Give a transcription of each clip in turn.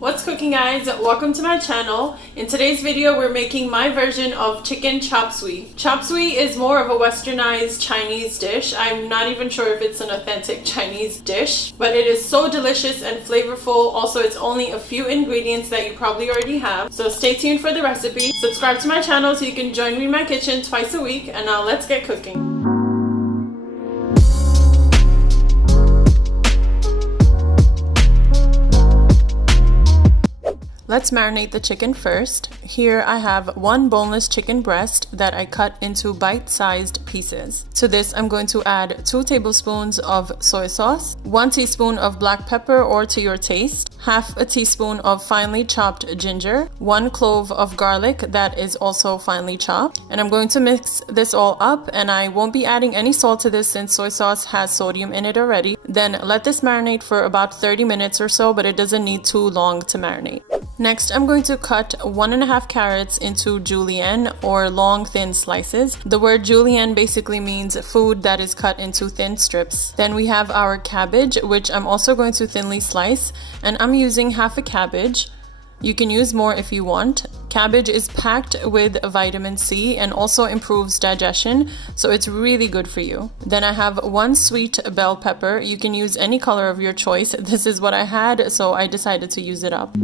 What's cooking, guys? Welcome to my channel. In today's video we're making my version of chicken chop suey. Chop suey is more of a westernized Chinese dish. I'm not even sure if it's an authentic Chinese dish, but it is so delicious and flavorful. Also, it's only a few ingredients that you probably already have, so stay tuned for the recipe. Subscribe to my channel so you can join me in my kitchen twice a week, and now let's get cooking. Let's marinate the chicken first. Here I have one boneless chicken breast that I cut into bite-sized pieces. To this I'm going to add 2 tablespoons of soy sauce, 1 teaspoon of black pepper or to your taste, half a teaspoon of finely chopped ginger, 1 clove of garlic that is also finely chopped. And I'm going to mix this all up, and I won't be adding any salt to this since soy sauce has sodium in it already. Then let this marinate for about 30 minutes or so, but it doesn't need too long to marinate. Next, I'm going to cut 1.5 carrots into julienne or long thin slices. The word julienne basically means food that is cut into thin strips. Then we have our cabbage, which I'm also going to thinly slice, and I'm using half a cabbage. You can use more if you want. Cabbage is packed with vitamin C and also improves digestion, so it's really good for you. Then I have 1 sweet bell pepper. You can use any color of your choice. This is what I had, so I decided to use it up.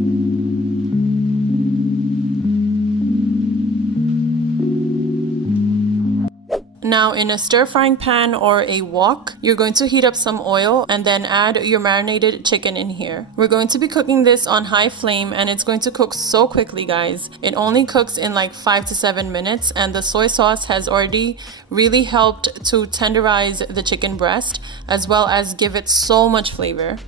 Now in a stir-frying pan or a wok, you're going to heat up some oil and then add your marinated chicken in here. We're going to be cooking this on high flame, and it's going to cook so quickly, guys. It only cooks in like 5 to 7 minutes, and the soy sauce has already really helped to tenderize the chicken breast as well as give it so much flavor.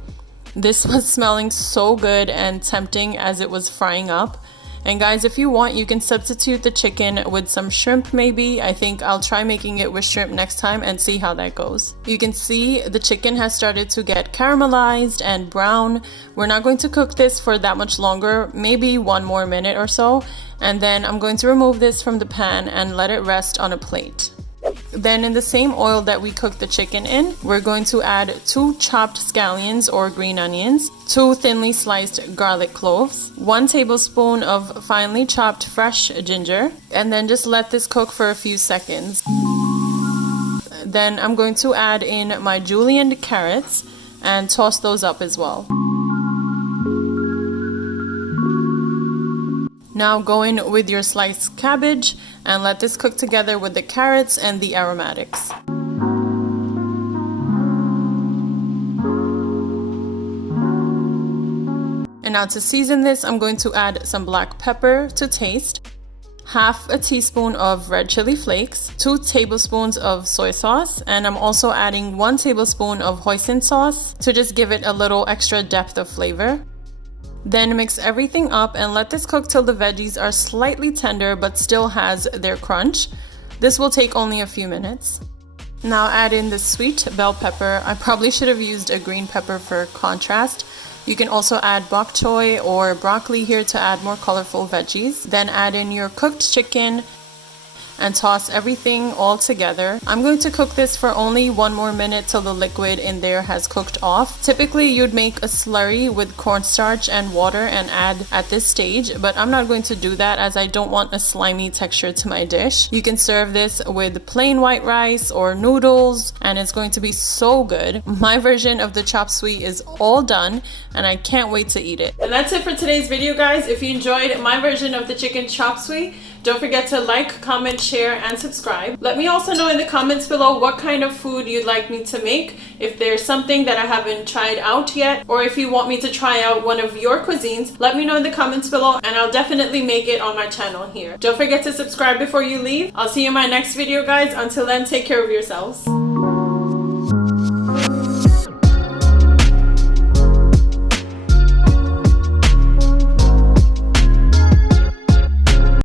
This was smelling so good and tempting as it was frying up. And guys, if you want, you can substitute the chicken with some shrimp maybe. I think I'll try making it with shrimp next time and see how that goes. You can see the chicken has started to get caramelized and brown. We're not going to cook this for that much longer, maybe 1 more minute or so. And then I'm going to remove this from the pan and let it rest on a plate. Then in the same oil that we cooked the chicken in, we're going to add 2 chopped scallions or green onions, 2 thinly sliced garlic cloves, 1 tablespoon of finely chopped fresh ginger, and then just let this cook for a few seconds. Then I'm going to add in my julienne carrots and toss those up as well. Now go in with your sliced cabbage and let this cook together with the carrots and the aromatics. And now to season this, I'm going to add some black pepper to taste, half a teaspoon of red chili flakes, 2 tablespoons of soy sauce, and I'm also adding 1 tablespoon of hoisin sauce to just give it a little extra depth of flavor. Then mix everything up and let this cook till the veggies are slightly tender but still has their crunch. This will take only a few minutes. Now add in the sweet bell pepper. I probably should have used a green pepper for contrast. You can also add bok choy or broccoli here to add more colorful veggies. Then add in your cooked chicken and toss everything all together. I'm going to cook this for only 1 more minute till the liquid in there has cooked off. Typically you'd make a slurry with cornstarch and water and add at this stage, but I'm not going to do that as I don't want a slimy texture to my dish. You can serve this with plain white rice or noodles, and it's going to be so good. My version of the chop suey is all done, and I can't wait to eat it. And that's it for today's video, guys. If you enjoyed my version of the chicken chop suey, don't forget to like, comment, share, and subscribe. Let me also know in the comments below what kind of food you'd like me to make, if there's something that I haven't tried out yet, or if you want me to try out one of your cuisines. Let me know in the comments below, and I'll definitely make it on my channel here. Don't forget to subscribe before you leave. I'll see you in my next video, guys. Until then, take care of yourselves.